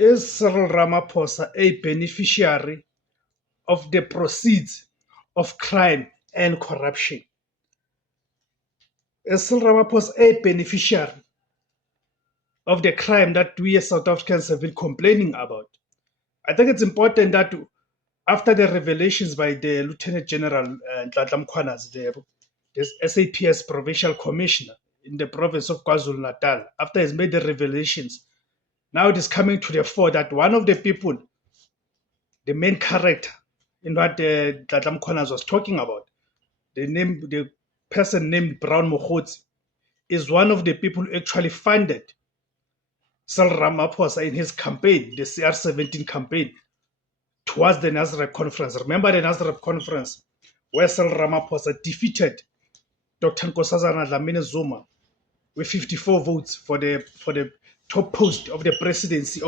Is Cyril Ramaphosa a beneficiary of the proceeds of crime and corruption? Is Cyril Ramaphosa a beneficiary of the crime that we as South Africans have been complaining about? I think it's important that after the revelations by the Lieutenant General Nhlanhla Mkhwanazi, this SAPS Provincial Commissioner in the province of KwaZulu-Natal, after he's made the revelations, now it is coming to the fore that one of the people, the main character in what Nhlanhla Mkhwanazi was talking about, the person named Brown Mokgotsi, is one of the people who actually funded Cyril Ramaphosa in his campaign, the CR17 campaign, towards the Nasrec conference. Remember the Nasrec conference where Cyril Ramaphosa defeated Dr. Nkosazana Dlamini Zuma with 54 votes for the top post of the presidency